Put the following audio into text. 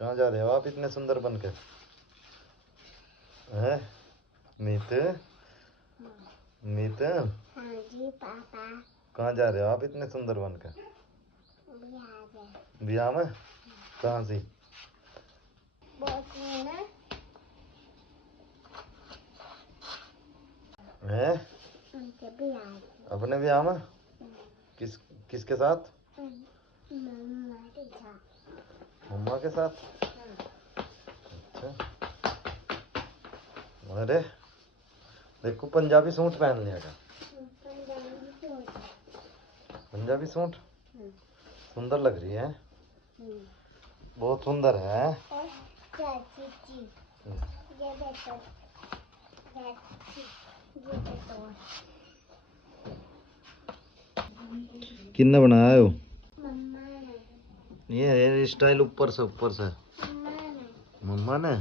कहाँ जा रहे हो आप इतने सुंदर बनकर? हैं मीत? मीत? हाँ जी पापा। कहाँ जा रहे हो आप इतने सुंदर बनकर? ब्याह में? कहाँ से? हैं? अपने ब्याह में? किसके साथ? मम्मा के साथ। अच्छा। अरे देखो पंजाबी सूट पहन लिया का। पंजाबी सूट सुंदर लग रही है। बहुत सुंदर है। किन्ने बनाया हो? ये हेयर स्टाइल ऊपर से मम्मा ने।